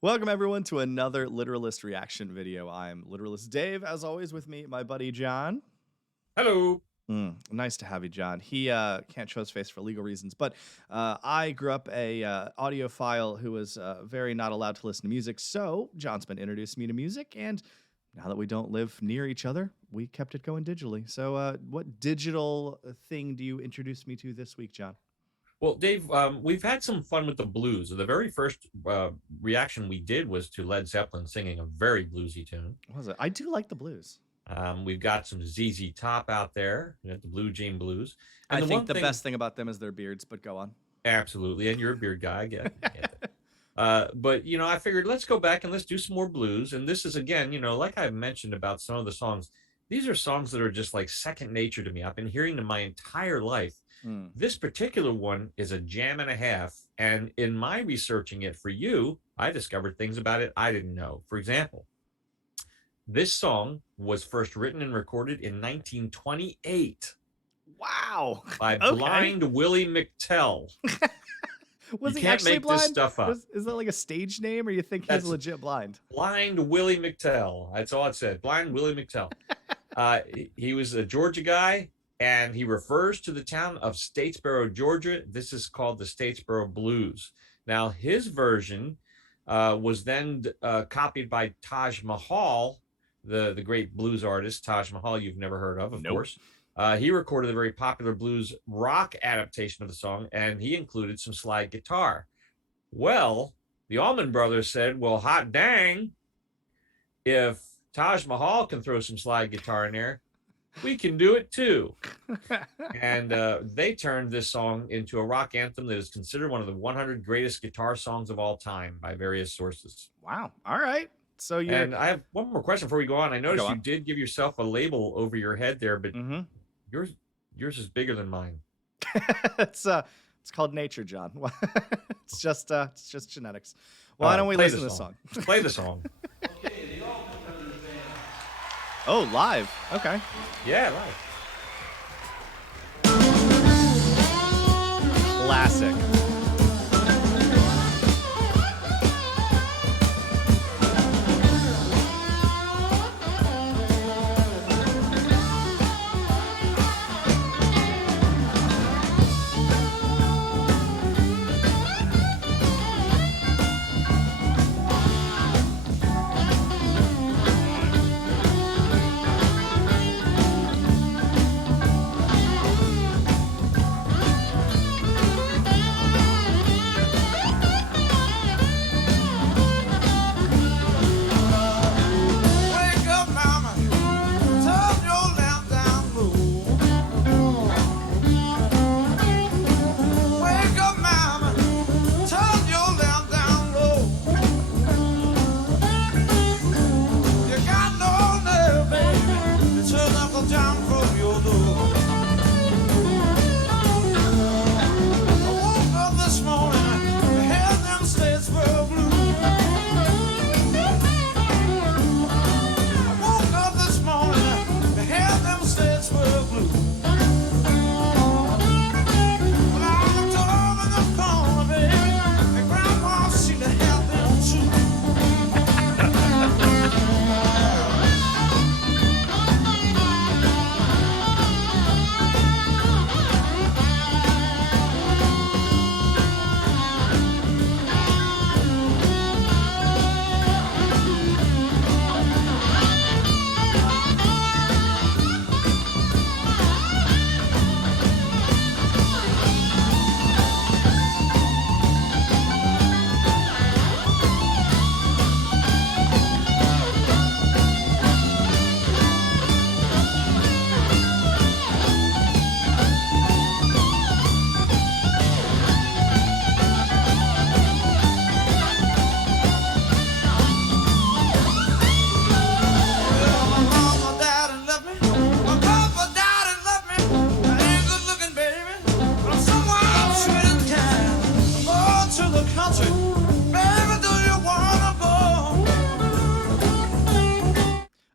Welcome everyone to another Literalist reaction video. I'm Literalist Dave, as always with me, my buddy John. Hello. Nice to have you, John. He can't show his face for legal reasons, but I grew up a audiophile who was very not allowed to listen to music. So John's been introducing me to music, and now that we don't live near each other, we kept it going digitally. So what digital thing do you introduce me to this week, John? Well, Dave, we've had some fun with the blues. The very first reaction we did was to Led Zeppelin singing a very bluesy tune. What was it? I do like the blues. We've got some ZZ Top out there, the Blue Jean Blues. And I the think one the thing, best thing about them is their beards, but go on. absolutely, and you're a beard guy, I get it. But I figured let's go back and let's do some more blues. And this is again, like I mentioned about some of the songs, these are songs that are just like second nature to me. I've been hearing them my entire life. This particular one is a jam and a half. And in my researching it for you, I discovered things about it I didn't know. For example, this song was first written and recorded in 1928 Wow. by Blind Willie Mctell. Was You he can't actually make blind? this stuff up. Is that like a stage name, or you think That's he's legit blind? Blind Willie Mctell. That's all it said. Blind Willie Mctell. He was a Georgia guy, and he refers to the town of Statesboro, Georgia. This is called the Statesboro Blues. Now, his version was then copied by Taj Mahal, the great blues artist. Taj Mahal, you've never heard of Nope. course. He recorded a very popular blues rock adaptation of the song, and he included some slide guitar. Well, the Allman Brothers said, well, hot dang, if Taj Mahal can throw some slide guitar in there, we can do it too. And they turned this song into a rock anthem that is considered one of the 100 greatest guitar songs of all time by various sources. Wow. All right. So you're. And I have one more question before we go on. I noticed you did give yourself a label over your head there, but yours is bigger than mine. It's called nature, John. It's just genetics. Why don't we listen to the song? Play the song. Oh, live. Okay. Yeah, live. Classic.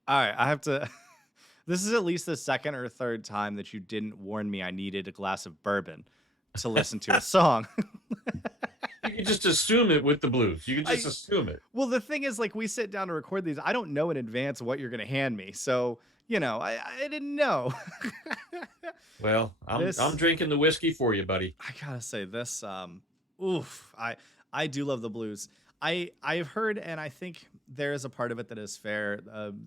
All right, I have to. This is at least the second or third time that you didn't warn me I needed a glass of bourbon to listen to a song. You You can just assume it with the blues. You can just assume it. Well, the thing is, like, we sit down to record these. I don't know in advance what you're going to hand me. So, I didn't know. Well, I'm This, drinking the whiskey for you, buddy. I gotta say, this, oof, I do love the blues. I've heard, and I think there is a part of it that is fair.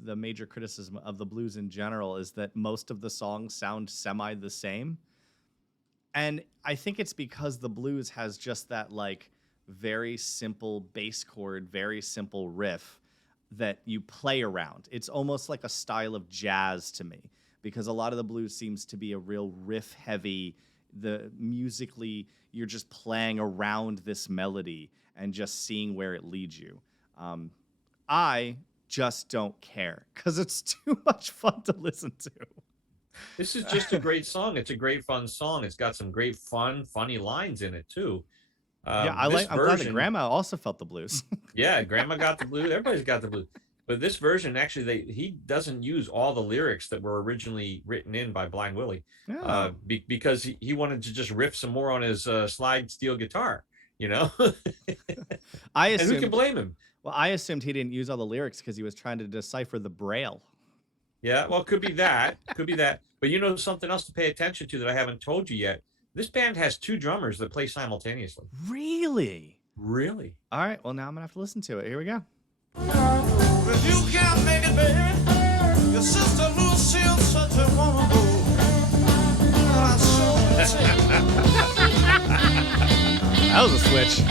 The major criticism of the blues in general is that most of the songs sound semi the same. And I think it's because the blues has just that like very simple bass chord, very simple riff that you play around. It's almost like a style of jazz to me because a lot of the blues seems to be a real riff heavy. The musically, you're just playing around this melody and just seeing where it leads you. I just don't care because it's too much fun to listen to. This is just a great song. It's a great fun song. It's got some great fun, funny lines in it too. Yeah, I'm glad that Grandma also felt the blues. Yeah, Grandma got the blues. Everybody's got the blues. But this version, actually, he doesn't use all the lyrics that were originally written in by Blind Willie, Oh. because he wanted to just riff some more on his slide steel guitar. And who can blame him? Well, I assumed he didn't use all the lyrics because he was trying to decipher the Braille. Yeah, well, could be that. Could be that. But something else to pay attention to that I haven't told you yet. This band has 2 drummers that play simultaneously. Really? Really? All right. Well, now I'm going to have to listen to it. Here we go. If you can't make it, baby, your sister Lucille's such a woman. That was a switch.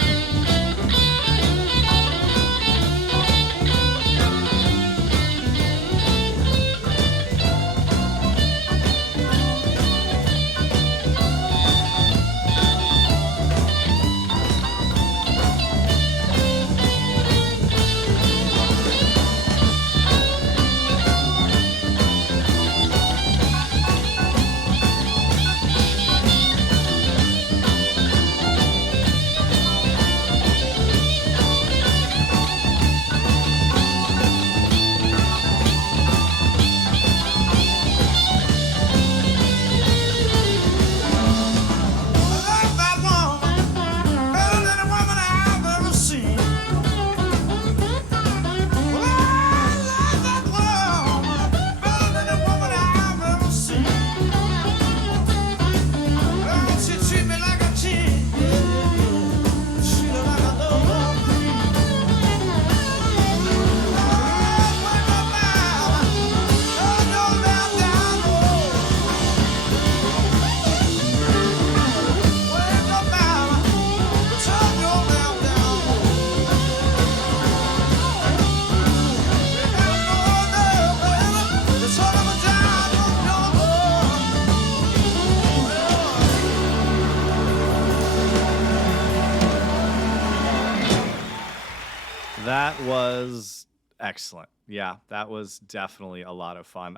That was excellent. Yeah, that was definitely a lot of fun.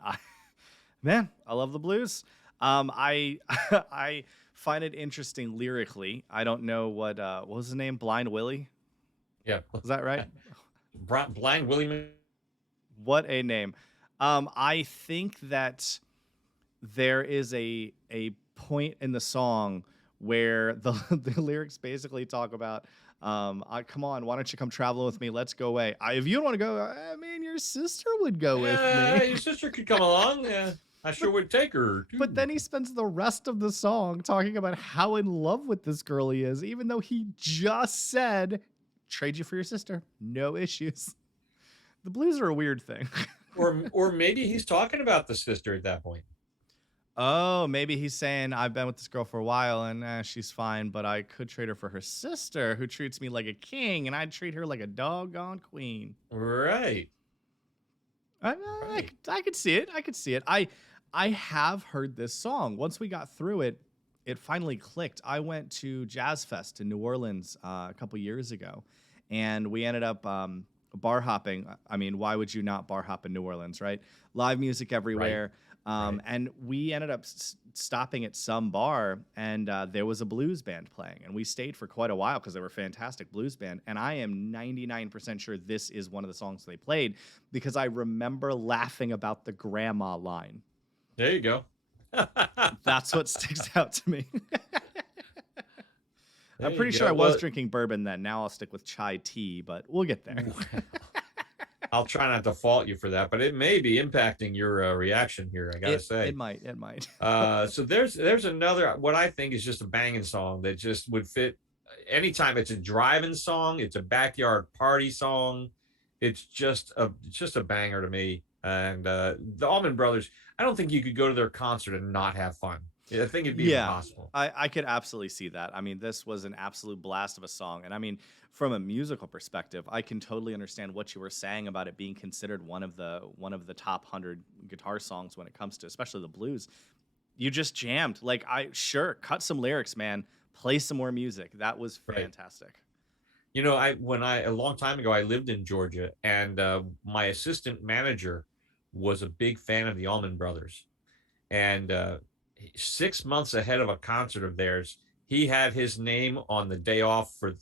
Man, I love the blues. I I find it interesting lyrically. I don't know what was his name? Blind Willie? Yeah. Is that right? Blind Willie. What a name. I think that there is a point in the song where the lyrics basically talk about come on, why don't you come traveling with me? Let's go away. If you don't want to go, I mean, your sister would go with me. Your sister could come along. Yeah, I sure would take her. Too. But then he spends the rest of the song talking about how in love with this girl he is, even though he just said, trade you for your sister. No issues. The blues are a weird thing. or maybe he's talking about the sister at that point. Oh, maybe he's saying, I've been with this girl for a while and she's fine, but I could trade her for her sister who treats me like a king and I'd treat her like a doggone queen. Right. I could see it. I could see it. I have heard this song. Once we got through it, it finally clicked. I went to Jazz Fest in New Orleans a couple years ago, and we ended up bar hopping. I mean, why would you not bar hop in New Orleans, right? Live music everywhere. Right. And we ended up stopping at some bar, and there was a blues band playing. And we stayed for quite a while because they were a fantastic blues band. And I am 99% sure this is one of the songs they played because I remember laughing about the grandma line. There you go. That's what sticks out to me. I'm pretty sure I was drinking bourbon then. Now I'll stick with chai tea, but we'll get there. I'll try not to fault you for that, but it may be impacting your reaction here. I gotta say, it might. It might. So there's another, what I think is just a banging song that just would fit anytime. It's a driving song. It's a backyard party song. It's just a banger to me. And the Allman Brothers, I don't think you could go to their concert and not have fun. I think it'd be impossible. I could absolutely see that. I mean, this was an absolute blast of a song. And I mean, from a musical perspective, I can totally understand what you were saying about it being considered one of the top 100 guitar songs when it comes to especially the blues. You just jammed. Like, cut some lyrics, man. Play some more music. That was fantastic. Right. You know, a long time ago, I lived in Georgia, and my assistant manager was a big fan of the Allman Brothers. And 6 months ahead of a concert of theirs, he had his name on the day off for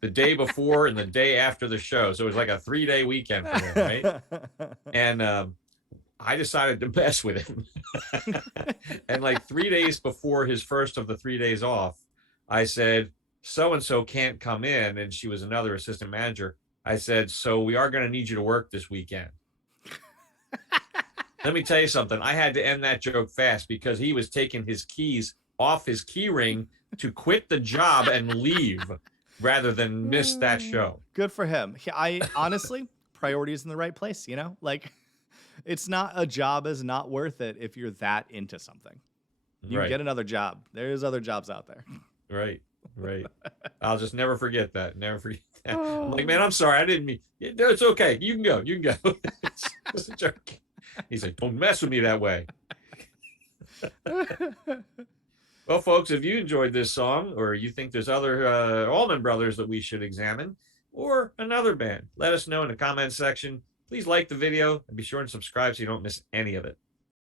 the day before and the day after the show. So it was like a 3-day weekend for him, right? And I decided to mess with him. And like 3 days before his first of the 3 days off, I said, so-and-so can't come in. And she was another assistant manager. I said, so we are going to need you to work this weekend. Let me tell you something. I had to end that joke fast because he was taking his keys off his key ring to quit the job and leave rather than miss that show. Good for him. I honestly, priorities in the right place, you know? Like, it's not, a job is not worth it if you're that into something. You get another job. There's other jobs out there. Right. I'll just never forget that. Never forget that. I'm like, man, I'm sorry. I didn't mean. It's okay. You can go. It's a joke. He's like, don't mess with me that way. Well, folks, if you enjoyed this song or you think there's other Allman Brothers that we should examine or another band, let us know in the comment section. Please like the video and be sure and subscribe so you don't miss any of it.